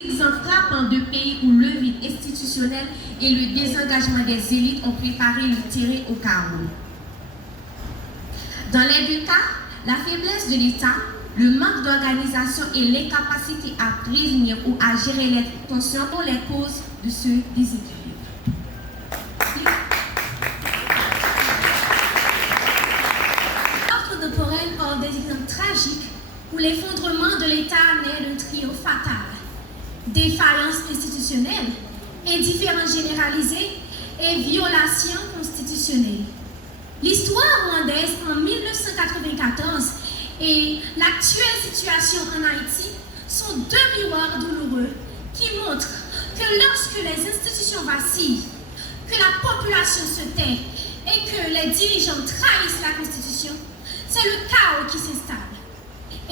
Exemple frappant de pays où le vide institutionnel et le désengagement des élites ont préparé le terrain au chaos. Dans les deux cas, la faiblesse de l'État, le manque d'organisation et l'incapacité à prévenir ou à gérer les tensions sont les causes de ce déséquilibre. L'ordre contemporain offre des exemples tragiques où l'effondrement de l'État naît d'un trio fatal: défaillance institutionnelle, indifférence généralisée et violation constitutionnelle. L'histoire rwandaise en 1994 et l'actuelle situation en Haïti sont deux miroirs douloureux qui montrent que lorsque les institutions vacillent, que la population se tait et que les dirigeants trahissent la Constitution, c'est le chaos qui s'installe.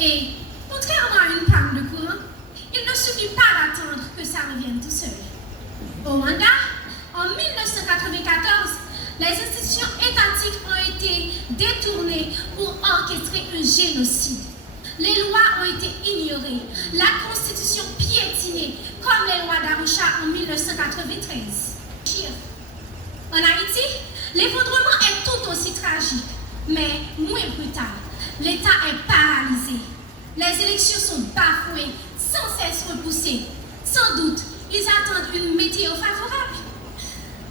Et contrairement à une panne de courant, il ne suffit pas d'attendre que ça revienne tout seul. Au Rwanda, en 1994, les institutions étatiques ont été détournées pour orchestrer un génocide. Les lois ont été ignorées, la Constitution piétinée, comme les lois d'Arusha en 1993. En Haïti, l'effondrement est tout aussi tragique, mais moins brutal. L'État est paralysé. Les élections sont bafouées, sans cesse repoussées. Sans doute, ils attendent une météo favorable.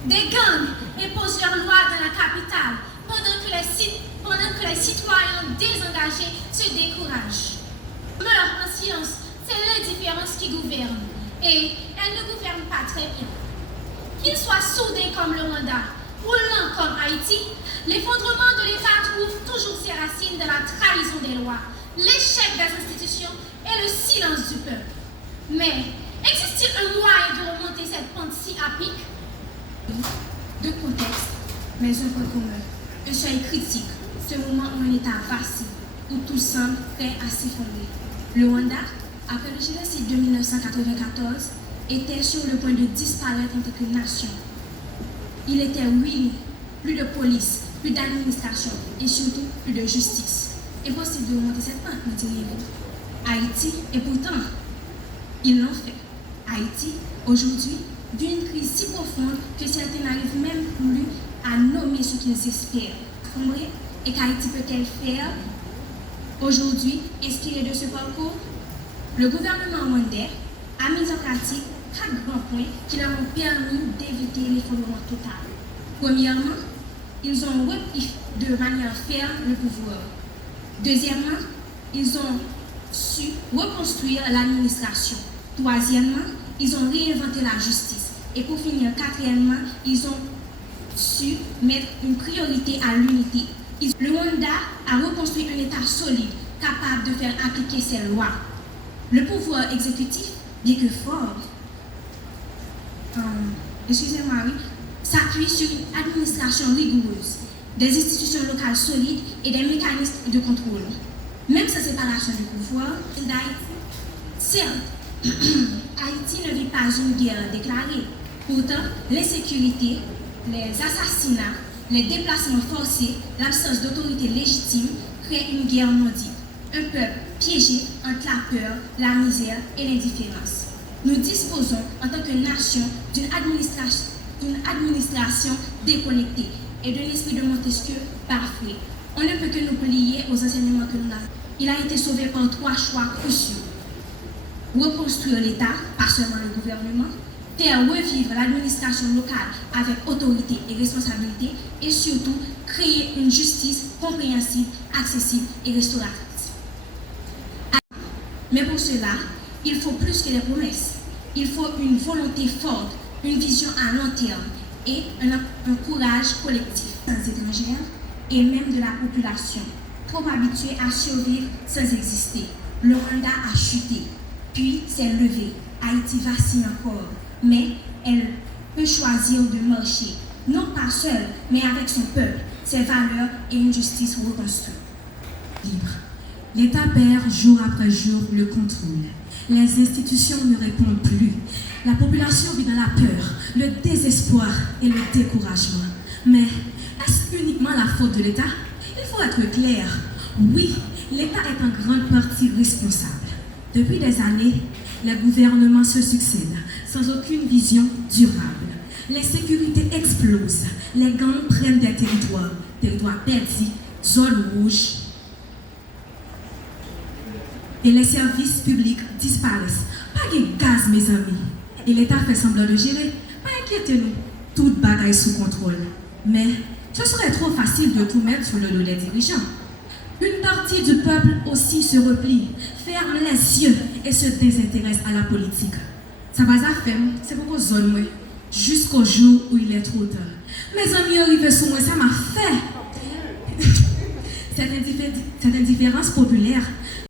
Des gangs imposent leurs lois dans la capitale pendant que les citoyens désengagés se découragent. Meurent en silence, c'est l'indifférence qui gouverne. Et elle ne gouverne pas très bien. Qu'ils soient soudés comme le Rwanda ou lents comme Haïti, l'effondrement de l'État trouve toujours ses racines dans la trahison des lois, l'échec des institutions et le silence du peuple. Mais existe-t-il un moyen de remonter cette pente si à pic? Deux contextes, mais un point commun. Un seuil critique, ce moment où un État vacille, où tout semble prêt à s'effondrer. Le Rwanda, après le génocide de 1994, était sur le point de disparaître en tant que nation. Il était ruiné, plus de police, plus d'administration et surtout plus de justice. Impossible de remonter cette pente, me diriez-vous. Haïti, et pourtant, ils l'ont fait. Haïti, aujourd'hui, d'une crise si profonde que certains n'arrivent même plus à nommer ce qu'ils espèrent. Et qu'Haïti peut-elle faire aujourd'hui, inspiré de ce parcours? Le gouvernement rwandais a mis en pratique 4 grands points qui leur ont permis d'éviter l'effondrement total. Premièrement, ils ont repris de manière ferme le pouvoir. Deuxièmement, ils ont su reconstruire l'administration. Troisièmement, ils ont réinventé la justice. Et pour finir, quatrièmement, ils ont su mettre une priorité à l'unité. Le Rwanda a reconstruit un État solide, capable de faire appliquer ses lois. Le pouvoir exécutif, bien que fort, s'appuie sur une administration rigoureuse, des institutions locales solides et des mécanismes de contrôle. Même sa séparation du pouvoir, certes, Haïti ne vit pas une guerre déclarée. Pourtant, l'insécurité, les assassinats, les déplacements forcés, l'absence d'autorité légitime créent une guerre non dite. Un peuple piégé entre la peur, la misère et l'indifférence. Nous disposons, en tant que nation, d'une administration déconnectée et d'un esprit de Montesquieu bafoué. On ne peut que nous plier aux enseignements que nous avons. Il a été sauvé par 3 choix cruciaux. Reconstruire l'État, pas seulement le gouvernement, faire revivre l'administration locale avec autorité et responsabilité, et surtout créer une justice compréhensible, accessible et restauratrice. Mais pour cela, il faut plus que des promesses. Il faut une volonté forte, une vision à long terme et un courage collectif sans étrangères et même de la population, trop habituée à survivre sans exister. Le Rwanda a chuté, puis s'est levé. Haïti vacille encore, mais elle peut choisir de marcher, non pas seule, mais avec son peuple, ses valeurs et une justice reconstruite. Libre. L'État perd jour après jour le contrôle. Les institutions ne répondent plus. La population vit dans la peur, le désespoir et le découragement. Mais est-ce uniquement la faute de l'État? Il faut être clair. Oui, l'État est en grande partie responsable. Depuis des années, Les gouvernements se succèdent sans aucune vision durable. Les sécurités explosent. Les gangs prennent des territoires perdus, zones rouges. Et les services publics disparaissent. Pas de gaz, mes amis. Et l'État fait semblant de gérer. Pas inquiétez-nous. Toute bagaille sous contrôle. Mais ce serait trop facile de tout mettre sur le dos des dirigeants. Une partie du peuple aussi se replie, ferme les yeux et se désintéresse à la politique. Ça va à faire, c'est pour qu'on zone moi, jusqu'au jour où il est trop tard. Mes amis arrivés sur moi, ça m'a fait. Cette indifférence populaire